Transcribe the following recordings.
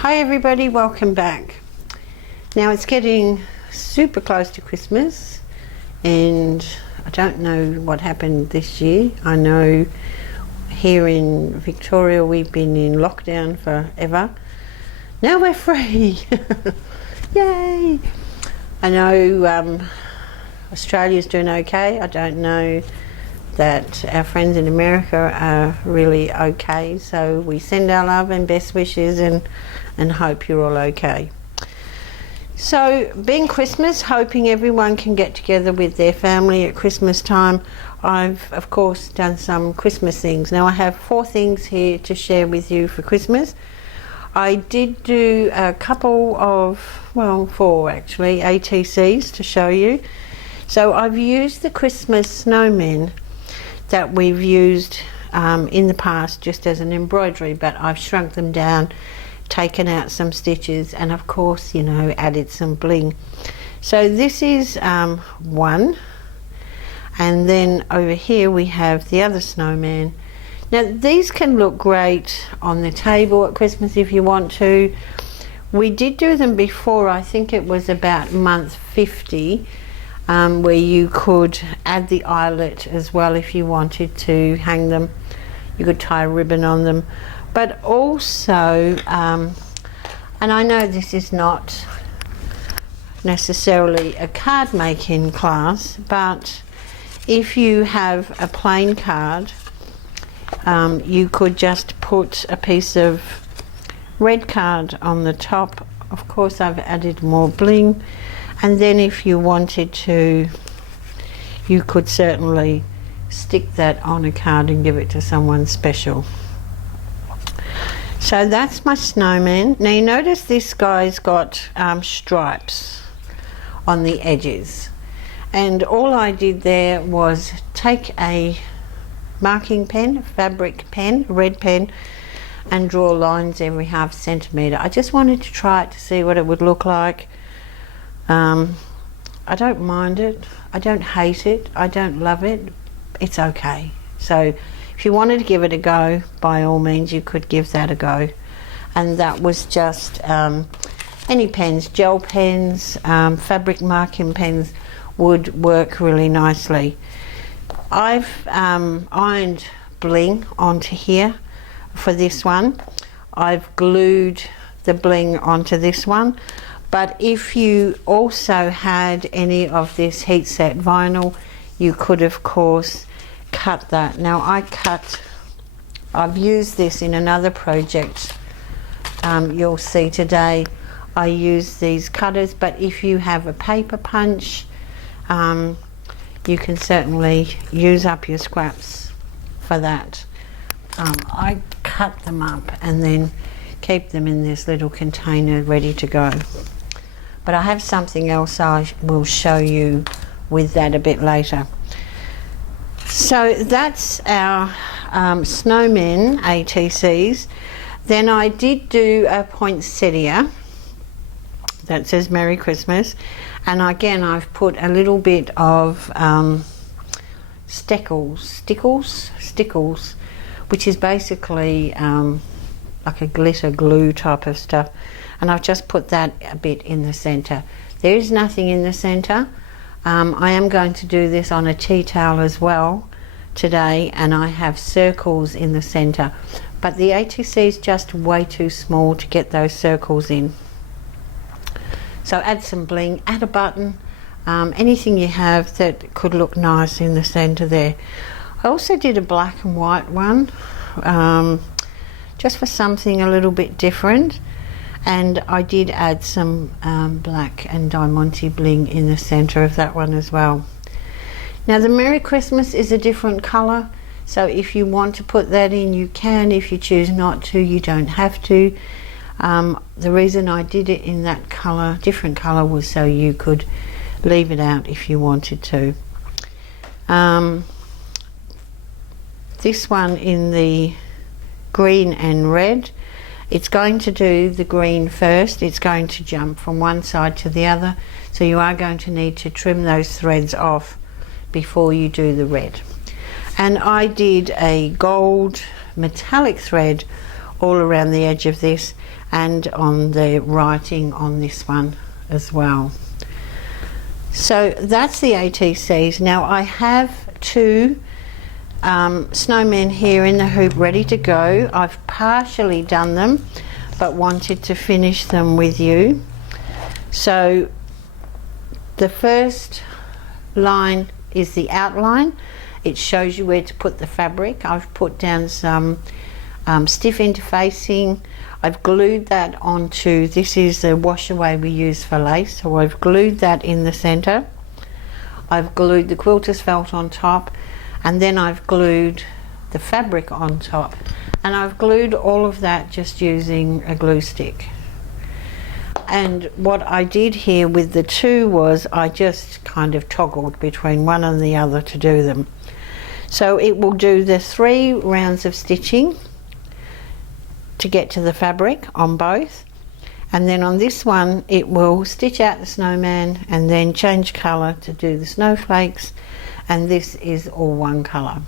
Hi everybody, welcome back. Now it's getting super close to Christmas and I don't know what happened this year. I know here in Victoria we've been in lockdown forever. Now we're free. Yay! I know Australia's doing okay. I don't know that our friends in America are really okay, so we send our love and best wishes and hope you're all okay. So being Christmas, hoping everyone can get together with their family at Christmas time, I've of course done some Christmas things. Now I have 4 things here to share with you for Christmas. I did do a couple of, well, 4 actually, ATCs to show you. So I've used the Christmas snowmen that we've used in the past just as an embroidery, but I've shrunk them down, taken out some stitches, and of course, you know, added some bling. So this is one, and then over here we have the other snowman. Now these can look great on the table at Christmas if you want to. We did do them before, I think it was about month 50, where you could add the eyelet as well if you wanted to hang them. You could tie a ribbon on them. But also, and I know this is not necessarily a card making class, but if you have a plain card, you could just put a piece of red card on the top. Of course I've added more bling. And then if you wanted to, you could certainly stick that on a card and give it to someone special. So that's my snowman. Now you notice this guy's got stripes on the edges. And all I did there was take a marking pen, fabric pen, red pen, and draw lines every ½ centimetre. I just wanted to try it to see what it would look like. I don't mind it, I don't hate it, I don't love it, it's okay. So if you wanted to give it a go, by all means you could give that a go. And that was just any pens, gel pens, fabric marking pens would work really nicely. I've ironed bling onto here for this one. I've glued the bling onto this one. But if you also had any of this heat set vinyl, you could of course cut that. Now I've used this in another project you'll see today. I use these cutters, but if you have a paper punch, you can certainly use up your scraps for that. I cut them up and then keep them in this little container ready to go. But I have something else I will show you with that a bit later. So that's our snowmen ATCs. Then I did do a poinsettia that says Merry Christmas, and again I've put a little bit of stickles, which is basically like a glitter glue type of stuff. And I've just put that a bit in the center. There is nothing in the center. I am going to do this on a tea towel as well today, and I have circles in the center. But the ATC is just way too small to get those circles in. So add some bling, add a button, anything you have that could look nice in the center there. I also did a black and white one, just for something a little bit different. And I did add some black and diamante bling in the center of that one as well. Now the Merry Christmas is a different color, so if you want to put that in, you can. If you choose not to, you don't have to. The reason I did it in that color, different color, was so you could leave it out if you wanted to. This one in the green and red, it's going to do the green first. It's going to jump from one side to the other, so you are going to need to trim those threads off before you do the red. And I did a gold metallic thread all around the edge of this, and on the writing on this one as well. So that's the ATCs. Now I have two snowmen here in the hoop ready to go. I've partially done them but wanted to finish them with you. So the first line is the outline. It shows you where to put the fabric. I've put down some stiff interfacing. I've glued that onto, this is the wash away we use for lace, so I've glued that in the center. I've glued the quilter's felt on top, and then I've glued the fabric on top, and I've glued all of that just using a glue stick. And what I did here with the two was I just kind of toggled between one and the other to do them. So it will do the 3 rounds of stitching to get to the fabric on both, and then on this one it will stitch out the snowman and then change colour to do the snowflakes, and this is all one colour.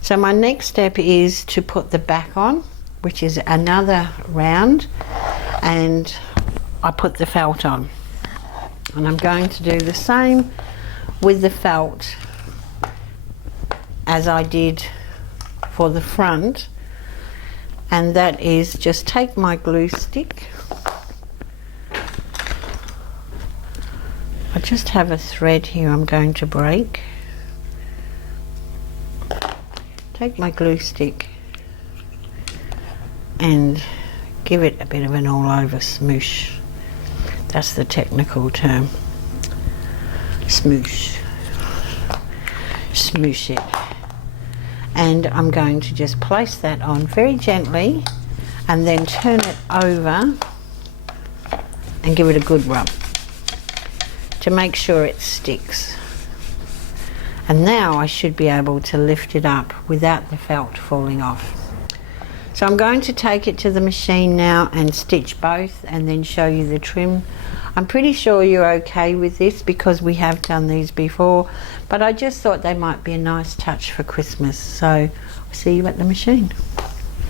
So my next step is to put the back on, which is another round, and I put the felt on, and I'm going to do the same with the felt as I did for the front, and that is just take my glue stick. I just have a thread here I'm going to break. Take my glue stick and give it a bit of an all over smoosh. That's the technical term. Smoosh. Smoosh it. And I'm going to just place that on very gently and then turn it over and give it a good rub to make sure it sticks. And now I should be able to lift it up without the felt falling off. So I'm going to take it to the machine now and stitch both and then show you the trim. I'm pretty sure you're okay with this because we have done these before, but I just thought they might be a nice touch for Christmas. So I'll see you at the machine.